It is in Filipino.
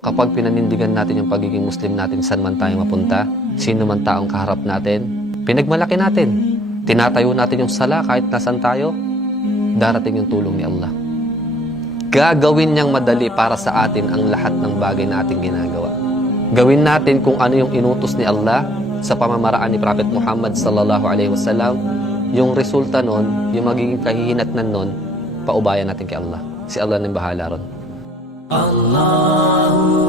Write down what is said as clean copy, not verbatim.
Kapag pinanindigan natin yung pagiging Muslim natin, saan man tayo mapunta, sino man taong kaharap natin, pinagmalaki natin, tinatayo natin yung sala kahit nasan tayo, darating yung tulong ni Allah. Gagawin niyang madali para sa atin ang lahat ng bagay na ating ginagawa. Gawin natin kung ano yung inutos ni Allah sa pamamaraan ni Prophet Muhammad sallallahu alaihi wasallam. Yung resulta nun, yung magiging kahihinatnan nun, paubayan natin kay Allah. Si Allah na yung bahala ron. Allah